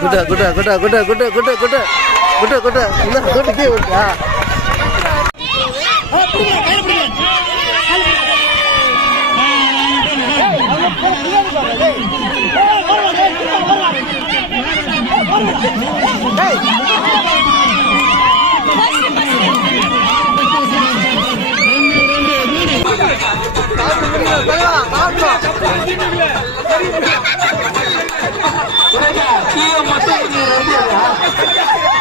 குட்டா குட்டா குட்டா குட்டா குட்டா குட்டா குட்டா குட்டா குட்டா இந்த குட்டா கீழே விட்டா தலைவா, தலைவா. Yeah.